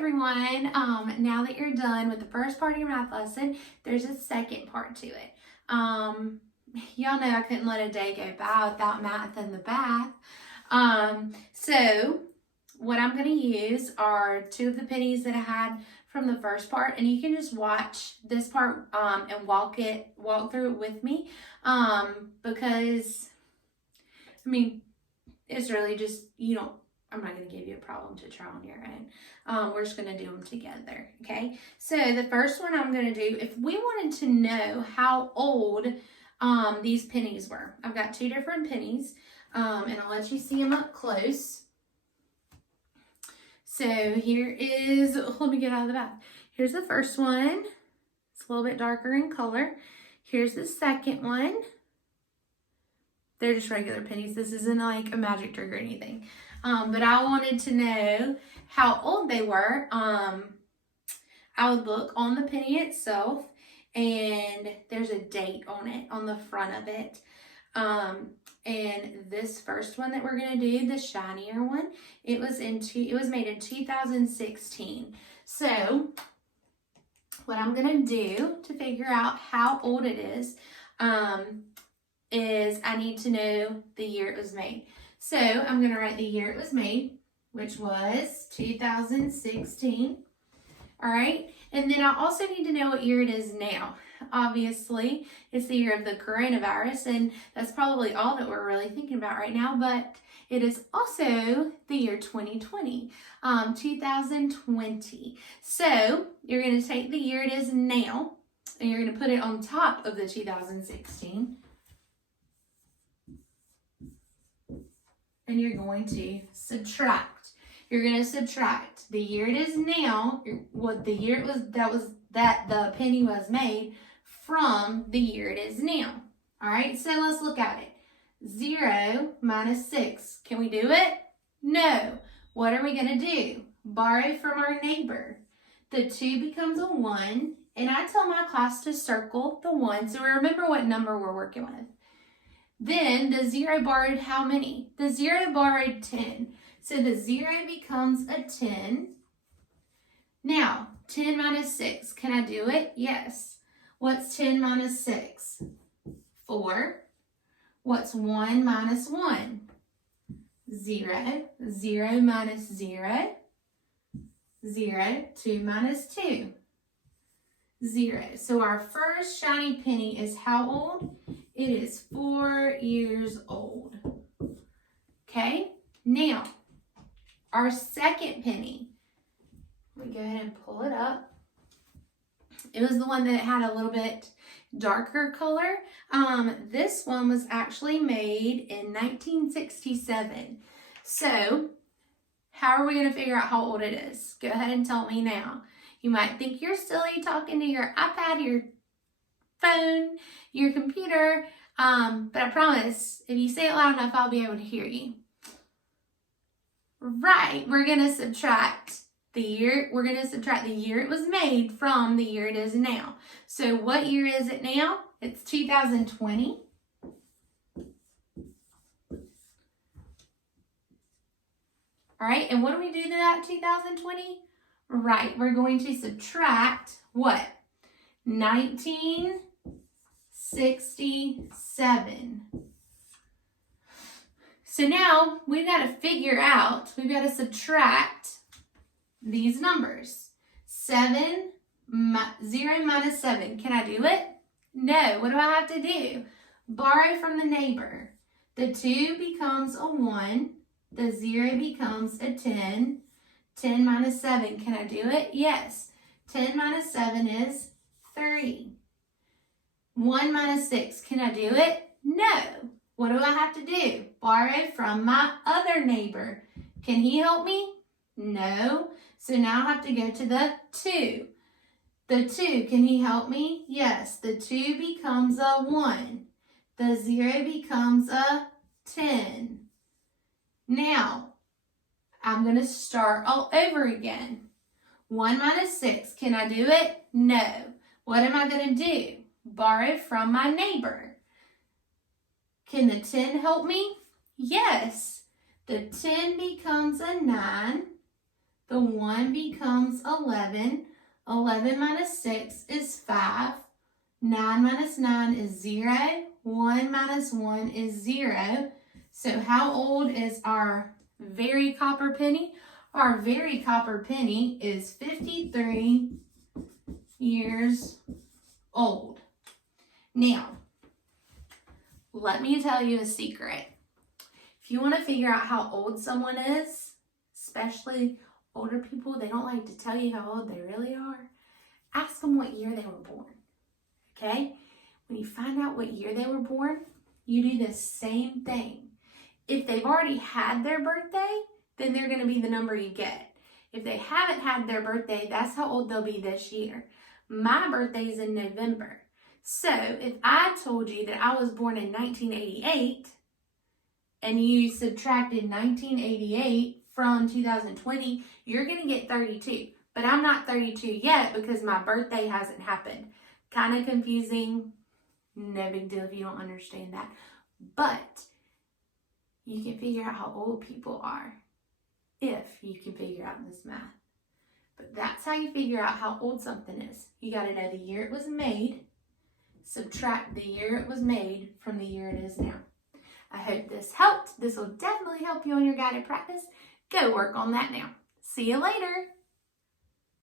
everyone. Now that you're done with the first part of your math lesson, there's a second part to it. Y'all know I couldn't let a day go by without math in the bath. So what I'm going to use are two of the pennies that I had from the first part, and you can just watch this part and walk through it with me, because I mean, it's really just, I'm not going to give you a problem to try on your own. We're just going to do them together, okay? So the first one I'm going to do, if we wanted to know how old these pennies were, I've got two different pennies, and I'll let you see them up close. So here is, let me get out of the bath. Here's the first one. It's a little bit darker in color. Here's the second one. They're just regular pennies. This isn't like a magic trick or anything. But I wanted to know how old they were. I would look on the penny itself, and there's a date on it, on the front of it. And this first one that we're gonna do, the shinier one, it was made in 2016. So what I'm gonna do to figure out how old it is I need to know the year it was made. So I'm going to write the year it was made, which was 2016. All right. And then I also need to know what year it is now. Obviously, it's the year of the coronavirus, and that's probably all that we're really thinking about right now, but it is also the year 2020, 2020. So you're going to take the year it is now, and you're going to put it on top of the 2016. And you're going to subtract. You're going to subtract the year it is now, what the year it was that the penny was made, from the year it is now. All right, so let's look at it. 0 minus 6. Can we do it? No. What are we going to do? Borrow from our neighbor. The 2 becomes a 1, and I tell my class to circle the 1 so we remember what number we're working with. Then the 0 borrowed how many? The 0 borrowed 10. So the 0 becomes a 10. Now, 10 minus 6. Can I do it? Yes. What's 10 minus 6? 4. What's 1 minus 1? 0. 0 minus 0. 0. 2 minus 2. 0. So our first shiny penny is how old? It is 4 years old. Okay, now our second penny, let me go ahead and pull it up. It was the one that had a little bit darker color. This one was actually made in 1967. So how are we going to figure out how old it is? Go ahead and tell me now. You might think you're silly talking to your iPad, your phone, your computer, but I promise if you say it loud enough, I'll be able to hear you. Right, we're going to subtract the year it was made from the year it is now. So what year is it now? It's 2020. All right, and what do we do to that 2020? Right, we're going to subtract what? 1967. So now we've got to subtract these numbers. 0 minus 7. Can I do it? No. What do I have to do? Borrow from the neighbor. The 2 becomes a 1. The 0 becomes a 10. 10 minus 7. Can I do it? Yes. 10 minus 7 is 3. 1 minus 6. Can I do it? No. What do I have to do? Borrow from my other neighbor. Can he help me? No. So now I have to go to the 2. The 2, can he help me? Yes. The 2 becomes a 1. The 0 becomes a 10. Now, I'm going to start all over again. 1 minus 6. Can I do it? No. What am I going to do? Borrow from my neighbor. Can the 10 help me? Yes. The 10 becomes a 9. The 1 becomes 11. 11 minus 6 is 5. 9 minus 9 is 0. 1 minus 1 is 0. So how old is our very copper penny? Our very copper penny is 53 years old. Now, let me tell you a secret. If you want to figure out how old someone is, especially older people, they don't like to tell you how old they really are. Ask them what year they were born. Okay? When you find out what year they were born, you do the same thing. If they've already had their birthday, then they're going to be the number you get. If they haven't had their birthday, that's how old they'll be this year. My birthday is in November. So if I told you that I was born in 1988 and you subtracted 1988 from 2020, you're going to get 32. But I'm not 32 yet because my birthday hasn't happened. Kind of confusing. No big deal if you don't understand that. But you can figure out how old people are if you can figure out this math. But that's how you figure out how old something is. You got to know the year it was made, subtract the year it was made from the year it is now. I hope this helped. This will definitely help you on your guided practice. Go work on that now. See you later.